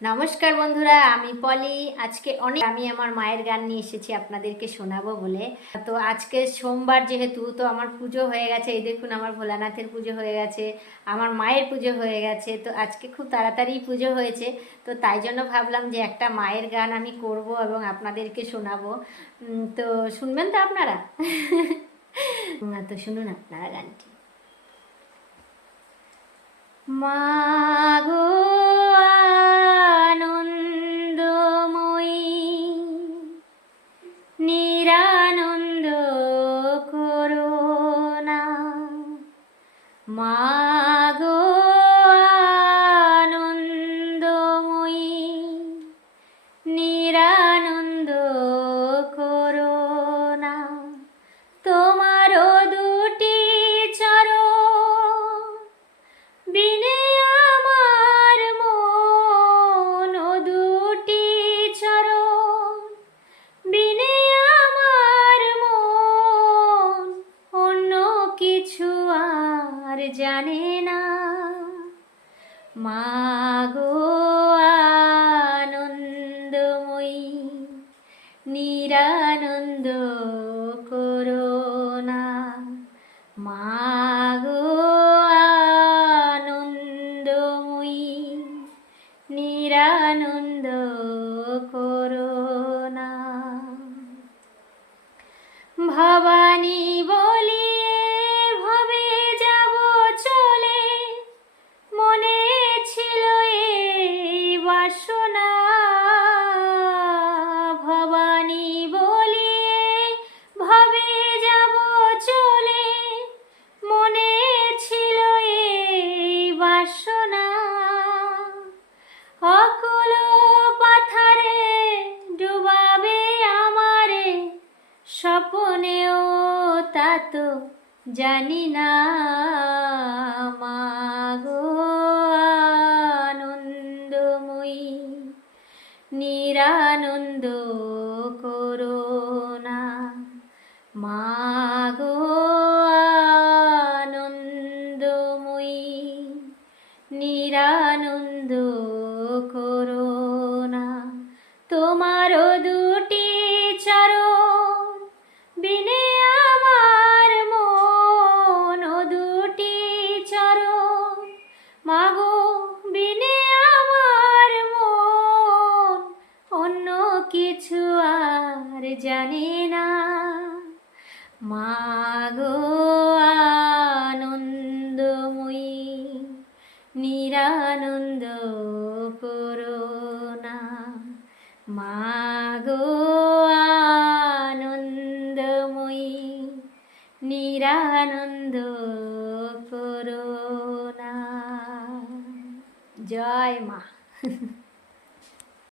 নমস্কার বন্ধুরা, আমি পলি। আজকে অনেক আমি আমার মায়ের গান নিয়ে এসেছি আপনাদেরকে শোনাবো বলে। তো আজকে সোমবার যেহেতু, তো আমার পুজো হয়ে গেছে। এই দেখুন, আমার ভোলানাথের পুজো হয়ে গেছে, আমার মায়ের পুজো হয়ে গেছে। তো আজকে খুব তাড়াতাড়ি পুজো হয়েছে, তো তাই জন্য ভাবলাম যে একটা মায়ের গান আমি করব এবং আপনাদেরকে শোনাবো। তো শুনবেন তো আপনারা? তো শুনুন আপনারা গানটি। আনন্দময়ী মাগো আর জানে না। মাগো আনন্দময়ী নিরানন্দ করোনা মাগো আনন্দময়ী নিরানন্দ করোনা ভবানী তা জানি না মাগো আনন্দময়ী নিরানন্দ করোনা মাগো আনন্দময়ী নিরানন্দ করোনা কিছু আর জানে না। মাগো আনন্দময়ী নিরানন্দ করোনা মাগো আনন্দময়ী নিরানন্দ করোনা জয় মা।